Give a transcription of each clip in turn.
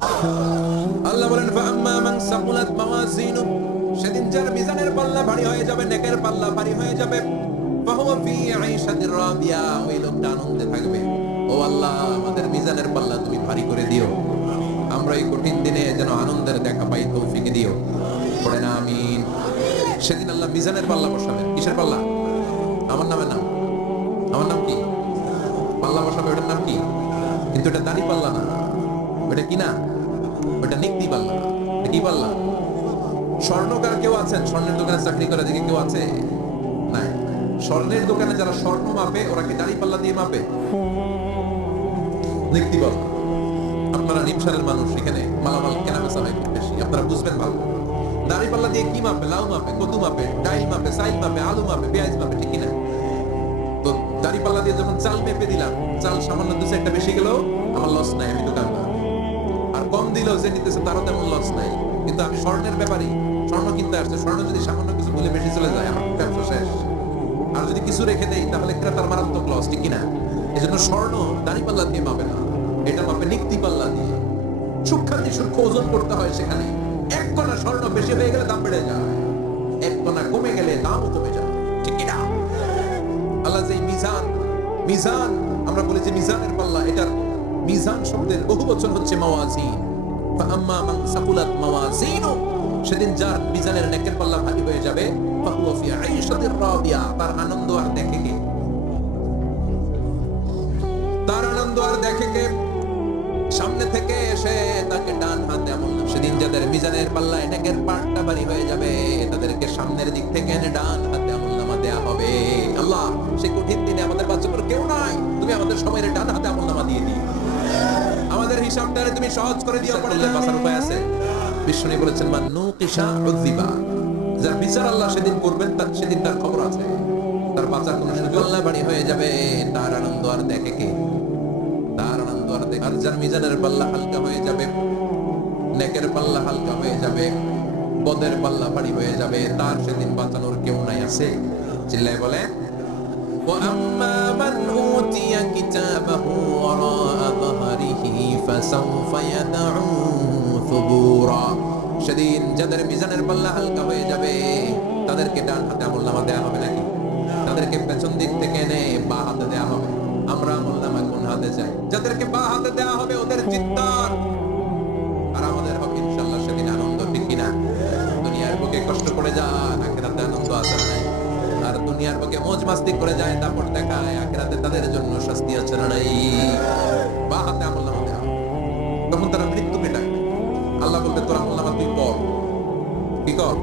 আল্লাহ বলেন ফাআম্মা মান সাকুলাত মাওয়াজিনু, সেদিন যার মিজানের পাল্লা ভারী হয়ে যাবে, নেকের পাল্লা ভারী হয়ে যাবে, ফাহুয়া ফি আইশাতির রাদিয়া, ওই লোকটা আনন্দে থাকবে। ও আল্লাহ, আমাদের মিজানের পাল্লা তুমি ভারী করে দিও, আমরা এই কঠিন দিনে যেন আনন্দের দেখা পাই, তৌফিক দিও। পড়েন আমিন। সেদিন আল্লাহ মিজানের পাল্লা বসাবেন। কিসের পাল্লা? আমার নামের নাম। আমার নাম কি? পাল্লা বসাবে, ওটার নাম কি? কিন্তু এটা দাড়ি পাল্লা না, ওটা কি না, ওটা নিক্তি পাল্লা। এটা কি পাল্লা? স্বর্ণকার কেউ আছেন? স্বর্ণের দোকানে চাকরি করে দিকে কেউ আছে? নাই। স্বর্ণের দোকানে যারা স্বর্ণ মাপে, ওরা কি দাড়ি পাল্লা দিয়ে মাপে? নিক্তি পাল্লা। আপনারা নিমসারের মানুষ, এখানে মালামাল কেনা বেচা হয় খুব বেশি, আপনারা বুঝবেন ভালো। দাড়ি পাল্লা দিয়ে কি মাপে? লাউ মাপে, কদু মাপে, ডাইল মাপে, সাইল মাপে, আলু মাপে, পেঁয়াজ মাপে, ঠিক কিনা? তো দাড়ি পাল্লা দিয়ে যখন চাল মেপে দিলাম, চাল সামান্য দু চারটা বেশি গেলেও আমার লস নাই, আমি দোকানদার। আর কম দিলেও যে নিতেছে তারও তেমন লস নাই। কিন্তু আমি স্বর্ণের ব্যাপারে, স্বর্ণ কিনতে আসছে, স্বর্ণ যদি সামান্য কিছু বলে বেশি চলে যায়, আমার ব্যবসা শেষ। আর যদি কিছু রেখে দেই, তাহলে ক্রেতার মারাত্মক লস, ঠিক কিনা? এই জন্য স্বর্ণ দাড়ি পাল্লা দিয়ে মাপে না, এটা মাপে নিক্তি পাল্লা দিয়ে। সূক্ষ্মাতি সূক্ষ্ম ওজন করতে হয় সেখানে। এক কণা স্বর্ণ বেশি হয়ে গেলে দাম বেড়ে যায়, এক কণা কমে গেলে দামও কমে যায়, ঠিক কিনা? আল্লাহ যে মিজান, মিজান আমরা বলি যে মিজানের পাল্লা, এটার মিজান শব্দের বহু বচন হচ্ছে মাওয়াজিন। ফাআম্মা মান সাকুলাত মাওয়াজিনু, সেদিন যার মিজানের নেকের পাল্লা ভারী হয়ে যাবে, ফাহুয়া ফি আইশাতির রাদিয়া, তার আনন্দ আর দেখে কে? তার আনন্দ আর দেখে কে? সামনে থেকে এসে তাকে ডান হাতে আমল, সেদিন যাদের মিজানের পাল্লায় নেকের পাটটা ভারী হয়ে যাবে, তাদেরকে সামনের দিক থেকে এনে ডান হাতে আমলনামা দেয়া হবে। আল্লাহ, সেই কঠিন দিনে আমাদের বাচ্চাদের কেউ নাই, তুমি আমাদের সময়ের ডান হাতে আমলনামা দিয়ে দিও, আমাদের হিসাবটারে তুমি সহজ করে দিও। পড়লে বাঁচার উপায় আছে। বিষ্ণু বলেছেন মান নুকিশা উযিবা, যার বিচার আল্লাহ সেদিন করবেন, তার সেদিন তার খবর আছে, তার বাঁচার কোনো সুযোগ। পাল্লা ভারী হয়ে যাবে, তার আনন্দ আর দেখে কে? তার আনন্দ আর দেখে। আর যার মিজানের পাল্লা হালকা হয়ে যাবে, নেকের পাল্লা হালকা হয়ে যাবে, বদের পাল্লা ভারী হয়ে যাবে, তার সেদিন বাঁচানোর কেউ নাই। আছে? চিল্লায় বলে وَأَمَّا مَنْ أُوتِيَ كِتَابَهُ وَرَاءَ ظَهْرِهِ فَسَوْفَ يَدْعُو ثُبُورًا, সেদিন যাদের মিজানের পাল্লা হালকা হয়ে যাবে, তাদেরকে ডান হাতে আমলনামা দেয়া হবে নাকি? তাদেরকে পেছন দিক থেকে এনে বা হাতে দেয়া হবে। আমরা আমলনামা কোন হাতে চাই? যাদেরকে বা হাতে দেয়া হবে ওদের চিৎকার, আর আমাদের হবে ইনশাআল্লাহ সেদিন আনন্দ, ঠিক কিনা? দুনিয়ার বুকে কষ্ট করে যান, আখিরাতে আনন্দ আছে না নাই? আর দুনিয়ার বুকে মौज মাস্তি করে যায়, দাপট দেখায়, আখিরাতে তাদের জন্য শাস্তি আছে না নাই? বা হাতে আমলনামা দেয়া, তখন তারা মৃত্যুকে ডাকবে। আল্লাহ বলবে তোর আমলনামা তুই পড়। কি কর?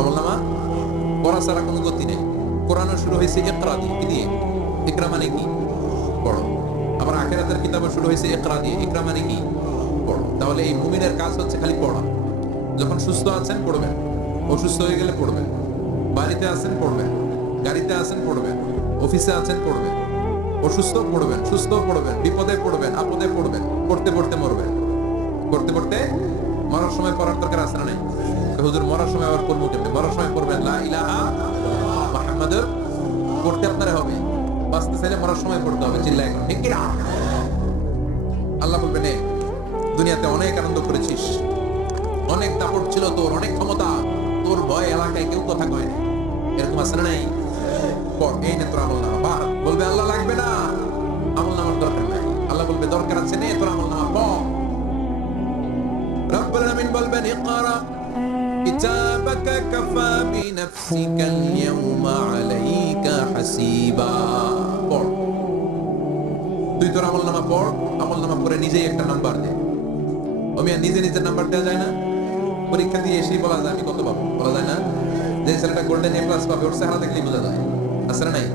আমলনামা পড়া ছাড়া কোনো গতি নেই। কোরআনও শুরু হয়েছে ইকরা দিয়ে। কি দিয়ে? ইকরা মানে কি? পড়ো। আবার আখিরাতের কিতাবও শুরু হয়েছে ইকরা দিয়ে। ইকরা মানে কি? পড়ো। তাহলে এই মুমিনের কাজ হচ্ছে খালি পড়া। যখন সুস্থ আছেন পড়বেন, অসুস্থ হয়ে গেলে পড়বেন, বাড়িতে আছেন পড়বেন, গাড়িতে আছেন পড়বেন, অফিসে আছেন পড়বেন, অসুস্থ পড়বেন, সুস্থ পড়বেন, বিপদে পড়বেন, আপদে পড়বেন, পড়তে পড়তে মরবেন, পড়তে পড়তে মরার সময় পড়ার দরকার আছে না নাই? হুজুর মরার সময় আবার পড়বো কেমনে? মরার সময় পড়বেন লা ইলাহা মুহাম্মাদুর, পড়তে আপনারা হবে, বাঁচতে চাইলে মরার সময় পড়তে হবে। চিল্লায় এখন, ঠিক কিনা? আল্লাহ বলবেন এ দুনিয়াতে অনেক আনন্দ করেছিস, অনেক দাপট ছিল তোর, অনেক ক্ষমতা, তোর ভয় এলাকায় কেউ কথা কয় না, এরকম আছে না নাই? পড়, এই নে তোর আমলনামা। বা বলবে আল্লাহ লাগবে না, আমলনামার দরকার নাই। আল্লাহ বলবে দরকার আছে, নে তোর আমলনামা পড়। রব্বুল আলামিন বলবেন ইকরা কিতাবাকা কাফা বিনাফসিকাল ইয়াওমা আলাইকা হাসিবা, পড়, তুই তোর আমলনামা পড়। আমলনামা পড়ে নিজেই একটা নাম্বার দে। আমি আর নিজে নিজের নাম্বার দেওয়া যায় না? পরীক্ষা দিয়ে এসেই বলা যায় আমি কত পাবো, বলা যায় না? যে ছেলেটা গোল্ডেন এ প্লাস পাবে, ওর চেহারা দেখলেই বোঝা যায়, আছে না নাই?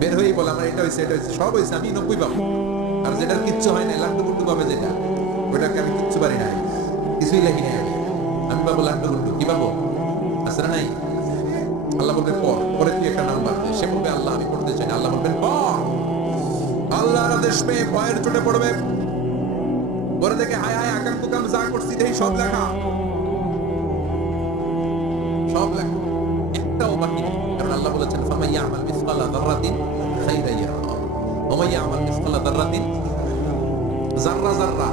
বের হয়েই বলে আমার এটা হয়েছে, এটা হয়েছে, সব হয়েছে, আমি 90 পাবো। আর যেটার কিচ্ছু হয় না, লাড্ডু গুড্ডু পাবে যেটা, ওইটাকে আমি কিচ্ছু পারি নাই, কিছুই লেখি নাই আমি পাবো লাড্ডু গুড্ডু। কি পাবো? আছে না নাই? আল্লাহ বলবে পড়, পরে তুই একটা নাম্বার দে। সে বলবে আল্লাহ আমি পড়তে চাই না। আল্লাহ বলবেন পড়। আল্লাহর আদেশ পেয়ে ভয়ের চোটে পড়বে, পরে দেখে হায় হায় আকাম কুকাম যা করছি দেই সব লেখা, সব লেখা, একটাও বাকি নেই। কারণ আল্লাহ বলেছেন ফামাইয়া আমাল মিসকালা যাররাতিন খাইরান ইয়ারা ওয়া মাইয়া আমাল মিসকালা যাররাতিন, যাররা যাররা